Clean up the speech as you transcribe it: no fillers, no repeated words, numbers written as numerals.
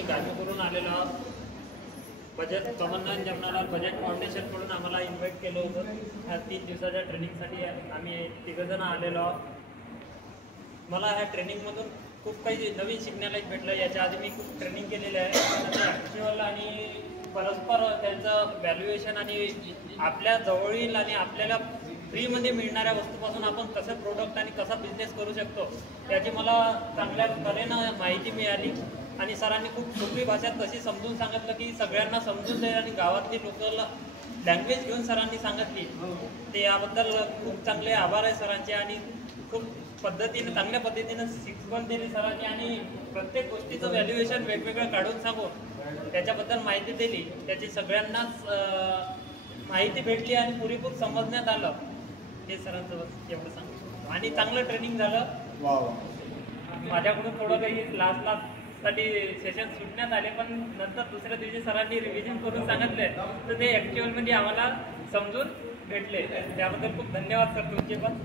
आम्ही गाजीपूरहून आलेलो आहोत. बजेट कमलनाथ जमनालाल बजेट फाउंडेशनकडून आम्हाला इन्व्हाइट केलं होतं. ह्या 3 दिवसाच्या ट्रेनिंगसाठी आम्ही 3 जण आलेलो आहोत. मला ह्या ट्रेनिंगमधून खूप काही नवीन शिकण्याला भेटलं. याच्या आधी मी खूप ट्रेनिंग केलेलं आहे. ॲक्च्युअल आणि परस्पर त्यांचं व्हॅल्युएशन आणि आपल्या जवळील आणि आपल्याला फ्रीमध्ये मिळणाऱ्या वस्तूपासून आपण कसं प्रोडक्ट आणि कसा बिझनेस करू शकतो याची मला चांगल्या तऱ्हेनं माहिती मिळाली. आणि सरांनी खूप सोपी भाषेत तशी समजून सांगितलं की सगळ्यांना समजून जाईल आणि गावातली लोकल लँग्वेज घेऊन सरांनी सांगितली. ते याबद्दल खूप चांगले आभार आहे सरांचे. आणि खूप चांगल्या पद्धतीनं शिकवण दिली सरांनी आणि प्रत्येक गोष्टीचं व्हॅल्युएशन वेगवेगळं काढून सांगून त्याच्याबद्दल माहिती दिली. त्याची सगळ्यांनाच माहिती भेटली आणि पुरेपूर समजण्यात आलं. हे सरांचं एवढं सांगतो. आणि चांगलं ट्रेनिंग झालं. माझ्याकडून थोडं काही लास्ट सेशन सुटण्यात आले, पण नंतर दुसऱ्या दिवशी सरांनी रिव्हिजन करून सांगितले तर ते ॲक्च्युअलमध्ये आम्हाला समजून भेटले. त्याबद्दल खूप धन्यवाद सर तुमचे पण.